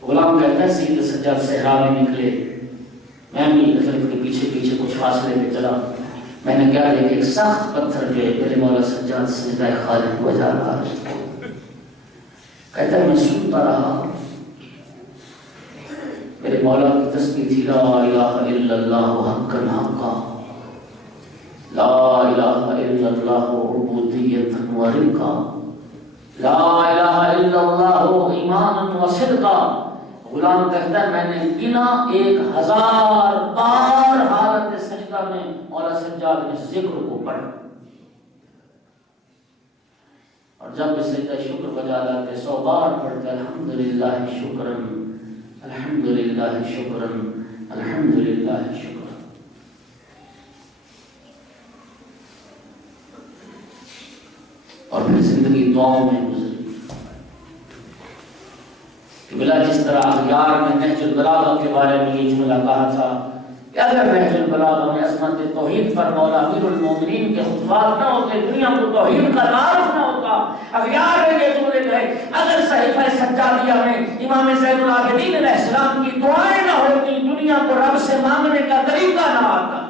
غلام کہتا ہے سید سجاد صحرا میں نکلے، میں بھی نظر کے پیچھے پیچھے کچھ فاصلے پہ چلا، میں نے کیا دیکھا ایک سخت پتھر پہ میرے مولا سجاد سجدہ خالق کو جا رہا ہے، کہتا ہے میں سنتا رہا، میرے مولا کی تسبیح تھی لا الہ الا اللہ حقا حقا، لا الہ الا اللہ عبودیت و رقا، لا الہ الا اللہ ایمان و صدقا۔ غلام کہتا ہے میں نے گنا 1000 بار حالت سجدہ میں مولا سجاد نے ذکر کو پڑھا، اور جب سجدہ شکر بجا لاتے 100 بار پڑھتے الحمدللہ شکرن الحمدللہ شکرن الحمدللہ شکرن۔ اور پھر زندگی دعاؤں میں گزری کہ بلا جس طرح اغیار میں نہج البلاغہ کے بارے میں یہ جملہ کہا تھا کہ اگر نہج البلاغہ میں عظمت توحید پر مولا امیر المومنین کے خطبات نہ ہوتے، دنیا کو توحید کا تعارف نہ ہوتا، اغیار میں یہ جملے کہے، اگر صحیفہ سجادیہ میں امام زین العابدین علیہ السلام کی دعائیں نہ ہوتی، دنیا کو رب سے مانگنے کا طریقہ نہ آتا۔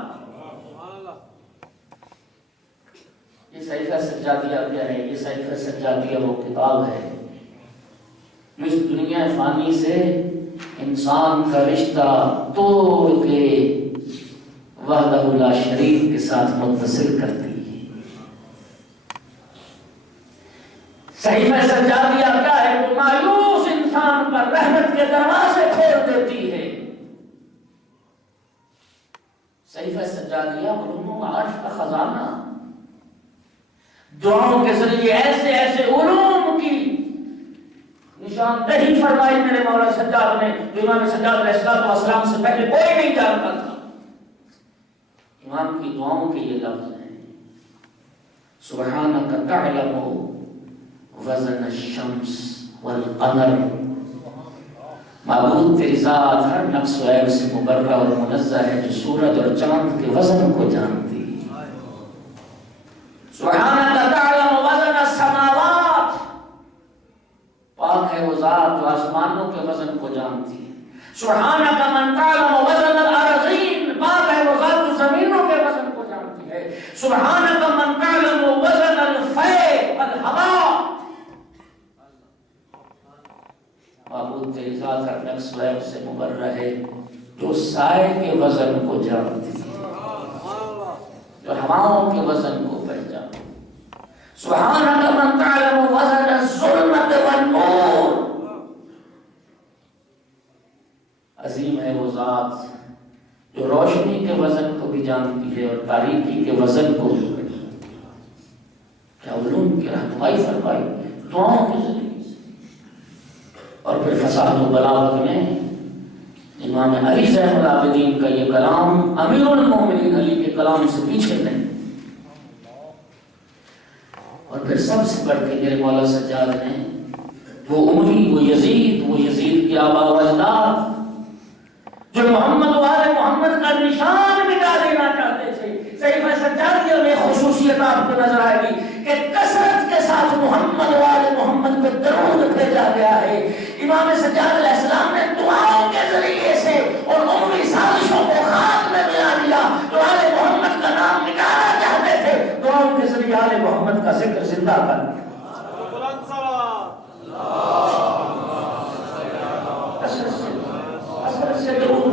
یہ صحیفہ سجادیہ کیا ہے؟ یہ صحیفہ سجادیہ وہ کتاب ہے اس دنیا فانی سے انسان کا رشتہ توڑ کے وحدہ لا شریک کے ساتھ متصل کرتی ہے۔ صحیفہ سجادیہ کیا ہے؟ تو مایوس انسان پر رحمت کے دروازے کھول دیتی ہے۔ صحیفہ سجادیہ علوم و معارف کا خزانہ، دعاؤں کے ذریعے ایسے ایسے علوم کی نشاندہی فرمائی میرے مولا سجاد نے جو امام سجاد علیہ السلام سے پہلے کوئی نہیں جانتا تھا۔ امام کی دعاؤں کے یہ لفظ ہیں سبحانک تعلم وزن الشمس والقمر، معبود تیری ذات ہر نقص و عیب سے مبرہ اور منزہ ہے، جو سورج اور چاند کے وزن کو جانتی ہے۔ سبحانک تعلم وزن السماوات، پاک ہے وہ ذات جو آسمانوں کے وزن کو جانتی ہے۔ سبحانک من تعلم وزن الارضین، پاک ہے وہ ذات جو زمینوں کے وزن کو جانتی ہے۔ سبحانک من تعلم وزن الفیء والہوا، معبود تیری ذات ہر نقص و عیب سے مبرہ ہے، جو سائے کے وزن کو جانتی ہے، جو ہواؤں کے وزن کو پہچانتی ہے۔ سبحانک من تعلم وزن الظلمت والنور، عظیم ہے وہ ذات جو روشنی کے وزن کو بھی جانتی ہے اور تاریکی کے وزن کو بھی۔ کیا علوم کی رہنمائی فرمائی دعاؤں کے ذریعے سے۔ اور پھر فصاحت و بلاغت میں امام علی زین العابدین کا یہ کلام امیر المومنین علی کے کلام سے پیچھے نہیں۔ اور پھر سب سے بڑھ کے میرے مولا سجاد نے وہ اموی، وہ یزید کی آباء و اجداد جو محمد و آل محمد کا نشان مٹا دینا چاہتے تھے۔ صحیفہ سجادیہ میں خصوصیت آپ کو نظر آئے گی کہ کثرت کے ساتھ محمد و آل محمد پہ درود بھیجا گیا ہے۔ امام سجاد علیہ السلام نے دعاؤں کے ذریعے سے اور عمری سازشوں کو خاک میں ملا دیا۔ جو آل محمد کا نام مٹانا چاہتے تھے، دعاؤں کے ذریعے آل محمد کا ذکر زندہ کر دیا۔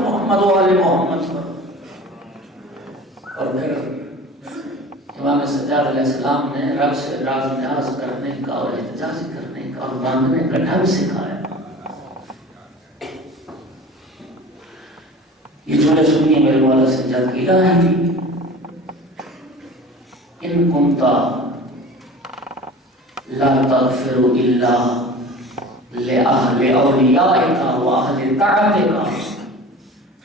محمد و آل محمد پر۔ اور پھر امام سجاد علیہ السلام نے رب سے راز نیاز کرنے کا اور احتجاج کرنے کا اور مانگنے کا ڈھنگ سکھایا۔ یہ جملے سنیے میرے مولا سجاد کی، الہی ان کنت لا تغفر الا لأہل اولیائک و اہل طاعتک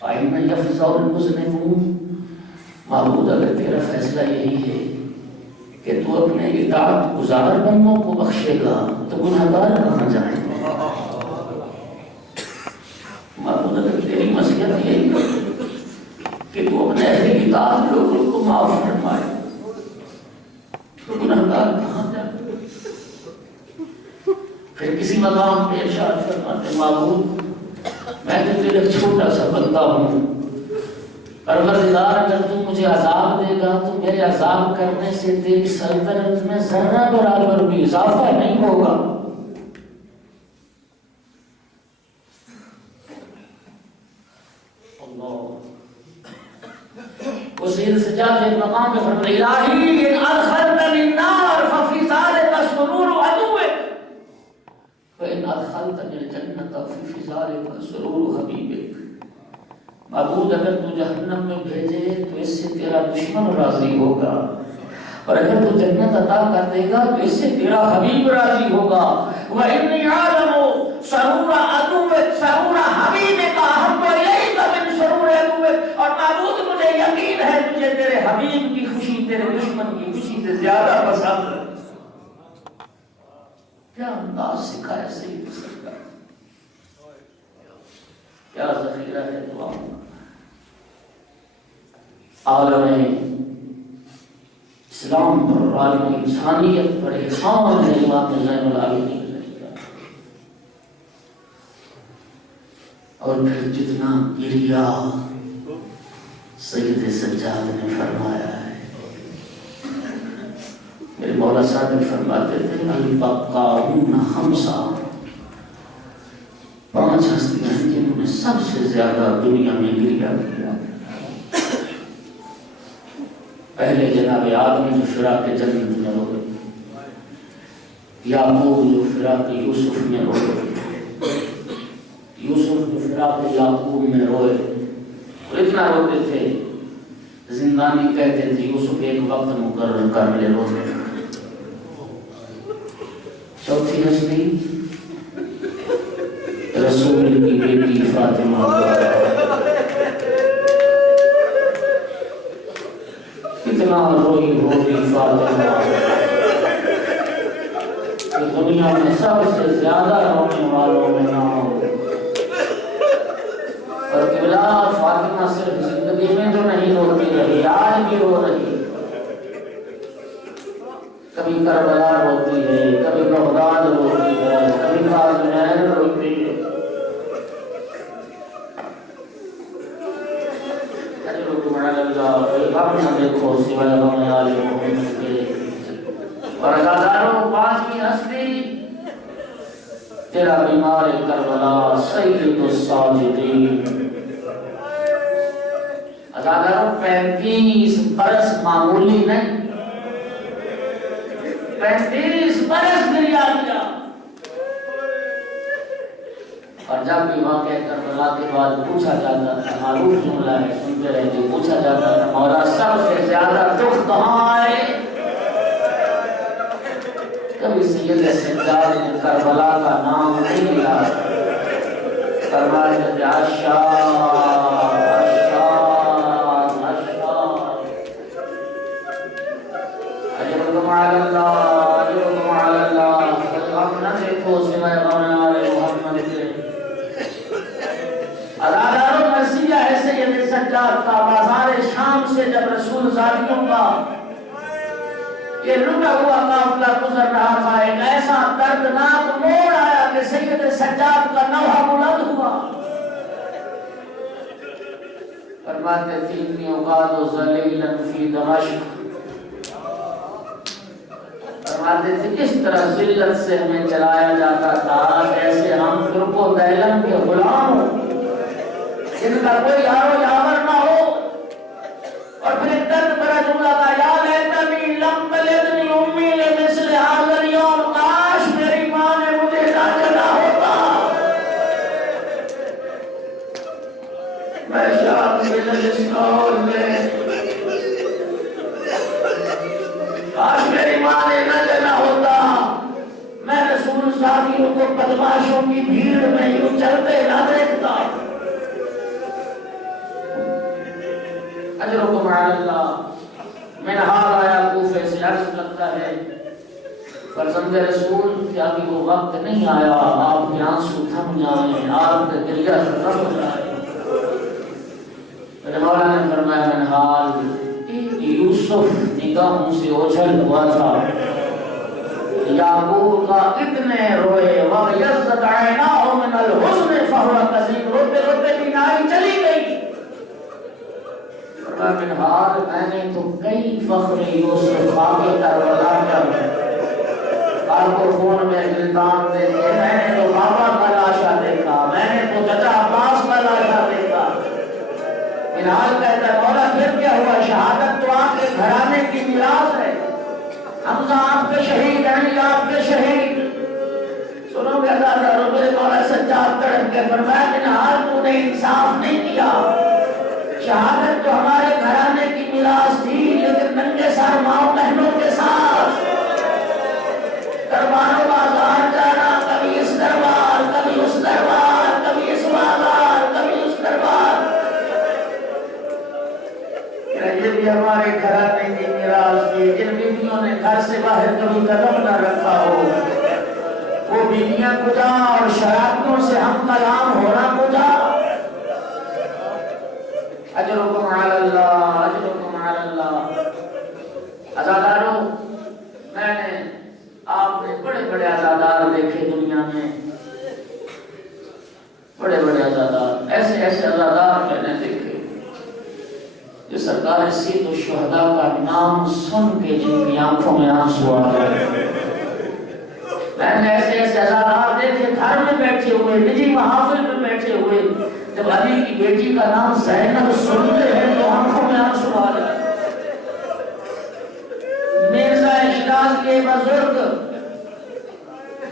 فإن یفزع المذنبون۔ معبود اگر تیرا فیصلہ یہی ہے کہ تو اپنے اطاعت گزار بندوں کو بخشے گا تو گناہگار کہاں جائیں گے؟ معبود اگر تیری مصلحت یہی ہے کہ تو اپنے اہل اطاعت لوگوں کو معاف فرمائے تو گناہگار کہاں جائیں گے؟ پھر کسی مقام پہ ارشاد فرماتے معبود میں تو تیرا چھوٹا سا بندہ ہوں، پروردگار اگر تو مجھے عذاب دے گا تو میرے عذاب کرنے سے تیری سلطنت میں ذرہ برابر بھی اضافہ نہیں ہوگا۔ اللہ وہ سید سجاد ایک مقام پہ فرماتے الہی ان ادخلتنی النار ففی ذلک سرور عدوک وان ادخلتنی الجنة ففی ذلک سرور حبیبک۔ معبود اگر تو جہنم میں بھیجے تو اس سے تیرا دشمن راضی ہوگا، اور اگر تو جنت عطا کر دے گا تو اس سے تیرا حبیب راضی ہوگا۔ وَإِنِّي أَعْلَمُ سَرُورَ عَدُوِّكَ سَرُورَ حَبِيبِكَ أَحَبُّ إِلَيْكَ مِنْ سَرُورِ عَدُوِّكَ۔ اور معبود مجھے یقین ہے تجھے تیرے حبیب کی خوشی تیرے دشمن کی خوشی سے زیادہ پسند ہے۔ کیا انداز سکھایا سید سرکار، کیا ذخیرہ ہے دعا۔ عالم اسلام پر، عالم انسانیت پر احسان ہے امام زین العابدین۔ اور پھر جتنا گریا سید سجاد نے فرمایا ہے، میرے مولا صاحب فرماتے تھے البقاؤن خمسہ، 5 ہستیاں ہیں جنہوں نے سب سے زیادہ دنیا میں گریا کیا۔ پہلے جناب آدم جو فراق جنت میں روئے، یعقوب جو فراق یوسف میں روئے، یوسف جو فراق یعقوب میں روئے، وہ اتنا روتے تھے زندانی کہتے تھے یوسف ایک وقت مقرر کر لے روتے۔ چوتھی ہستی رسول کی بیٹی فاطمہ، کتنا روئی ہوگی فاطمہ، دنیا دنیا میں سب سے زیادہ رونے والوں میں نہ ہو۔ اور قبلہ فاطمہ صرف زندگی میں تو نہیں روتی رہی، آج بھی رو رہی، کبھی کربلا روتی ہے، کبھی بغداد روتی ہے، کبھی قازوین روتی ہے۔ غم نہ دیکھو سوائے غم آل محمد کے۔ اور عزاداروں، پانچویں ہستی تیرا بیمار کربلا سید الساجدین۔ عزاداروں، 35 برس معمولی نہیں، 35 برس گریا کیا۔ اور جب بھی واقعہ کربلا کے بعد پوچھا جاتا تھا، معروف جملہ ہے، سنتے رہتے، پوچھا جاتا تھا مولا سب سے زیادہ دکھ کہاں آئے؟ کبھی سید سجاد نے کربلا کا نام نہیں لیا، فرمایا کہ اشار اشار اشار، اجرکم علی اللہ اجرکم علی اللہ۔ غم نہ دیکھو سوائے غم آل محمد کے۔ عزاداروں، مسیح ہے سید سجاد کا بازار شام سے جب رسول زادیوں کا یہ لٹا ہوا قافلہ گزر رہا تھا، ایک ایسا دردناک موڑ آیا کہ سید سجاد کا نوحہ بلند ہوا۔ فرماتے تھے انی اقعد ذلیلا فی دمشق، فرماتے تھے کس طرح ذلت سے ہمیں چلایا جاتا تھا، ایسے ہم ترک و دیلم کے غلام ہوں جن کا کوئی یار و یاور نہ ہو۔ اور پھر درد بڑا جملہ تھا، یا لیتنی لم تلدنی امی لمثل ھذا اليوم، کاش میری ماں نے مجھے نہ جنا ہوتا، میں شام کے لجسنور میں، کاش میری ماں نے نہ جنا ہوتا، میں رسول ساتھیوں کو بدماشوں کی بھیڑ میں یوں چلتے نہ دیکھتا۔ اجرکم علی اللہ۔ منہال آیا کوفے سے، عرض لگتا ہے فرزند رسول کیا ابھی وہ وقت نہیں آیا آپ کے آنسو تھم جائیں، آپ کے گریہ ختم ہو جائے؟ میرے مولا نے فرمایا منہال، یوسف نگاہوں سے اوجھل ہوا تھا، یعقوب کا اتنے روئے، وَغَيَّضَّتْ عَيْنَاهُ مِنَ الْحُزْنِ فَهُوَ كَظِيمٌ، روتے روتے بینائی چلی گئی۔ منہال، میں نے تو کئی فخر یوسف خاک کربلا کر آپ کو خون میں الزام دیکھے، میں نے تو بابا کا لاشا دیکھا، میں نے تو چچا عباس کا لاشا دیکھا۔ منہال کہتا ہے مولا پھر کیا ہوا؟ شہادت تو آپ کے گھرانے کی میراث ہے، حمزہ آپ کے شہید، علی آپ کے شہید۔ سنو گے عزاداروں، میرے مولا سجاد تڑپ کے فرمایا منہال تو نے انصاف نہیں کیا، شہادت تو ہمارے گھرانے کی میراث تھی، لیکن ننگے سر ماں بہنوں کے ساتھ درباروں بازار جانا، کبھی اس دربار کبھی اس دربار، کبھی اس بازار کبھی اس دربار، یہ بھی ہمارے گھرانے کی میراث تھی۔ جن بیویوں نے گھر سے باہر کبھی قدم نہ رکھا ہو وہ بیویاں کجا، اور شرابیوں سے ہم کلام ہونا کجا۔ اجرکم علی اللہ اجرکم علی اللہ۔ عزاداروں، میں نے آپ نے بڑے بڑے عزادار دیکھے دنیا میں، بڑے بڑے عزادار، ایسے ایسے عزادار میں نے دیکھے جو سرکار سید الشہداء کا نام سن کے جن کی آنکھوں میں آنسو آ گئے۔ میں نے ایسے ایسے عزادار دیکھے گھر میں بیٹھے ہوئے، نجی محافل میں بیٹھے ہوئے، جب علی کی بیٹی کا نام زینب سنتے ہیں تو آنکھوں میں آنسو آ رہے ہیں۔ مرزا شیراز کے بزرگ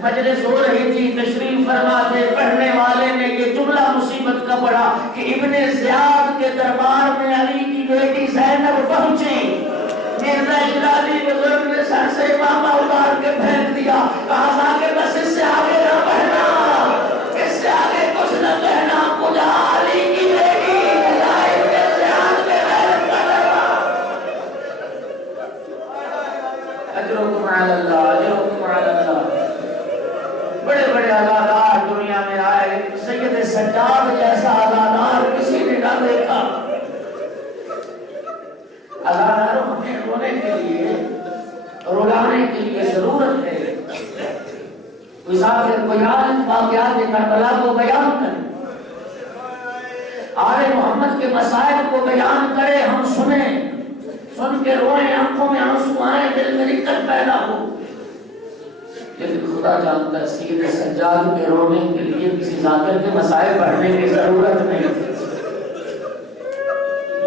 مجلس ہو رہی تھی، تشریف فرما تھے، پڑھنے والے نے یہ جملہ مصیبت کا پڑھا کہ ابن زیاد کے دربار میں علی کی بیٹی زینب پہنچی۔ مرزا شیرازی بزرگ نے سر سے امامہ اتار کے پھینک دیا، کہا تھا کہ بس اس سے آگے نہ بڑھنا، اس سے آگے کچھ نہ کہنا، خدا علی کی بیٹی، خدا ابن زیاد کے غیرت کا دربار۔ اجرکم علی اللہ اجرکم علی اللہ۔ سجاد جیسا ازادار کسی نے نہ دیکھا۔ ازاداروں ہمیں رونے کے لیے رلانے کے لیے ضرورت ہے، کوئی ذاکر کوئی عالم واقعات کربلا کو بیان کرے، آل محمد کے مسائل کو بیان کرے، ہم سنیں، سن کے روئیں، آنکھوں میں آنسو آئیں، دل میں رکت پیدا ہو۔ لیکن خدا جانتا ہے سید سجاد کے رونے کے لیے کسی ذاکر کے مسائل پڑھنے کی ضرورت نہیں تھی۔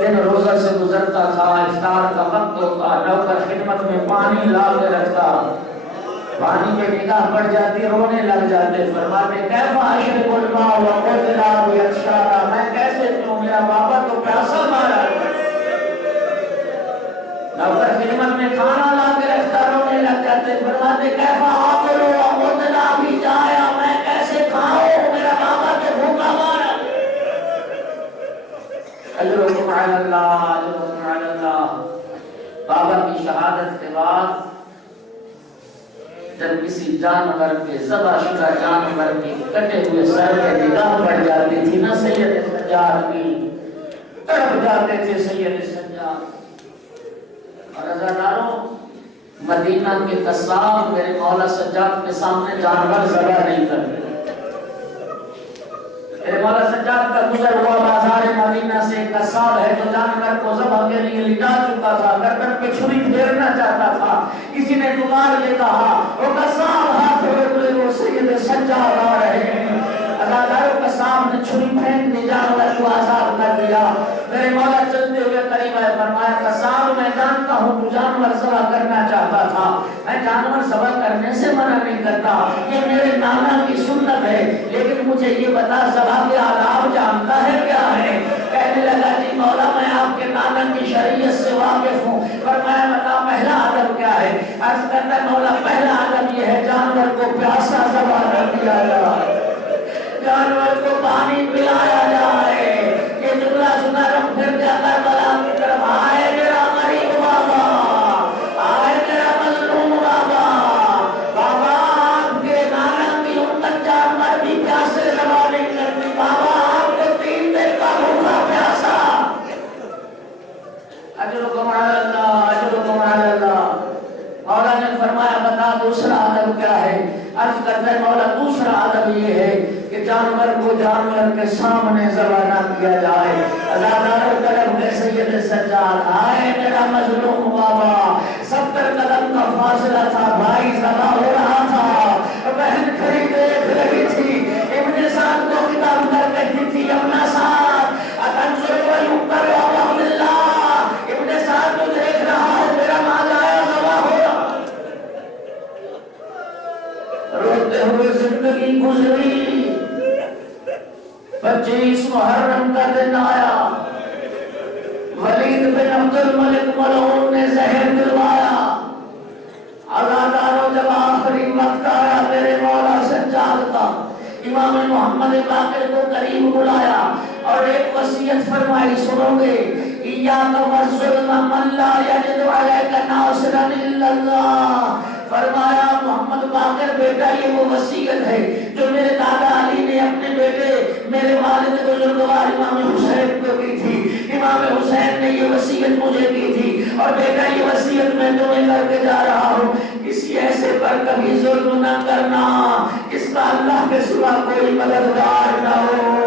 دن روزہ سے گزرتا تھا، افطار کا وقت ہوتا، نوکر خدمت میں پانی لا کے رکھتا، پانی پہ نگاہ پڑ جاتی، رونے لگ جاتے، فرماتے کیف اشرب الماء وقد لا یشرب، میں کیسے پیوں، میرا بابا تو پیاسا مارا۔ نوکر خدمت میں کھانا لا کے رکھتا، رونے لگ جاتے، فرماتے کیف آکل وقد لا بھی جایا، میں کیسے کھاؤں، میرا بابا تو بھوکا مارا۔ اجرکم علی اللہ، اجرکم علی اللہ۔ بابا کی شہادت کے بعد جب کسی جانور کے ذبح شدہ جانور کے کٹے ہوئے سر پہ نگاہ پڑ جاتی تھی نا سید سجاد کی، تڑپ جاتے تھے سید سجاد۔ اور عزیزانو، مدینہ کے قصاب میرے مولا سجاد کے سامنے جانور ذبح نہیں کرتے۔ میرے مولا سجاد کا گزر ہوا بازار مدینہ سے ایک قصاب ہے جو جانور کو ذبح کے لیے لٹا چکا تھا، گردن پہ چھری پھیرنا چاہتا تھا، کسی نے پکار کے کہا، وہ قصاب ہاتھ ہوئے وہ سید سجاد آ رہے ہیں۔ ازاداروں قصاب نے چھری پھینک دی، جانور کو آزاد کر دیا۔ میرے مولا چلتے ہوئے قریب آئے، فرمایا قصاب میں جانتا ہوں تو جانور ذبح کرنا چاہتا تھا، میں جانور ذبح کرنے سے منع نہیں کرتا، یہ میرے نانا کی سنت ہے، لیکن مجھے یہ بتا ذبح کے آداب جانتا ہے کیا ہے؟ کہنے لگا جی مولا میں آپ کے نانا کی شریعت سے واقف ہوں۔ فرمایا بتا پہلا ادب کیا ہے؟ عرض کرتا ہے مولا پہلا ادب یہ ہے جانور کو پیاسا ذبح کر دیا جائے، جانور کو پانی پلایا جائے۔ یہ جملہ سنا رہا پھر کیا کربلا کی طرف، آئے میرا غریب بابا، آئے میرا مظلوم بابا، بابا آپ کے نانا کی امت جانور بھی پیاسے ذبح نہیں کرتی، بابا آپ کو 3 دن کا بھوکا پیاسا۔ اجرکم علی اللہ، اجرکم علی اللہ۔ مولا نے فرمایا بتا دوسرا ادب کیا ہے؟ عرض کرتا ہے مولا دوسرا ادب یہ ہے کہ جانور کو جانور کے سامنے ذبح نہ کیا جائے۔ ازاداروں طرف میں سید سجاد، آئے میرا مظلوم بابا، 70 قدم کا فاصلہ تھا، بھائی ذبح ہو رہا تھا، بہن کھڑی دیکھ رہی تھی، ابن سعد کو خطاب کر کہتی تھی ابن سعد اتنظر ویقر وعبد اللہ، ابن سعد کو دیکھ رہا ہے میرا مال آیا ذبح ہو رہا۔ روتے ہوئے زندگی گزری، 25 محرم کا دن آیا، ولید بن عبد الملک ملعون نے زہر دلوایا۔ ازاداروں جب آخری وقت آیا میرے مولا سجاد کا، امام محمد باقر کو قریب بلایا اور ایک وصیت فرمائی، سنو گے؟ ایاک والظلم من لا یجد علیک ناصرا الا اللہ۔ فرمایا محمد باقر بیٹا یہ وہ وصیت ہے جو میرے دادا علی نے اپنے بیٹے میرے والد بزرگوار امام حسین کو کی تھی، امام حسین نے یہ وصیت مجھے کی تھی، اور بیٹا یہ وصیت میں تمہیں کر کے جا رہا ہوں، کسی ایسے پر کبھی ظلم نہ کرنا جس کا اللہ کے سوا کوئی مددگار نہ ہو،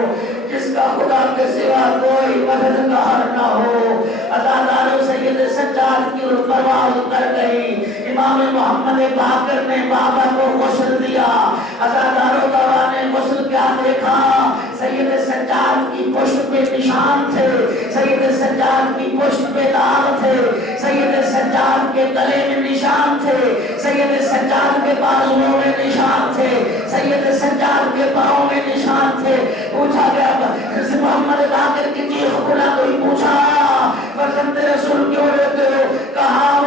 جس کا خدا کے سوا کوئی مددگار نہ ہو۔ ازاداروں سید سجاد کی پرواز کر گئی، امام محمد باقر نے بابا کو غسل دیا۔ ازاداروں بابا نے غسل کیا دیکھا؟ سید سجاد کی پشت پہ نشان تھے، سید سجاد کی پشت پہ داغ تھے، سید سجاد کے گلے میں نشان تھے، سید سجاد کے بازوؤں میں نشان تھے، سید سجاد کے پاؤں میں نشان تھے۔ پوچھا گیا محمد باقر کی چیخ کھلا، کوئی پوچھا فرزند رسول کیوں روتے ہو؟ کہا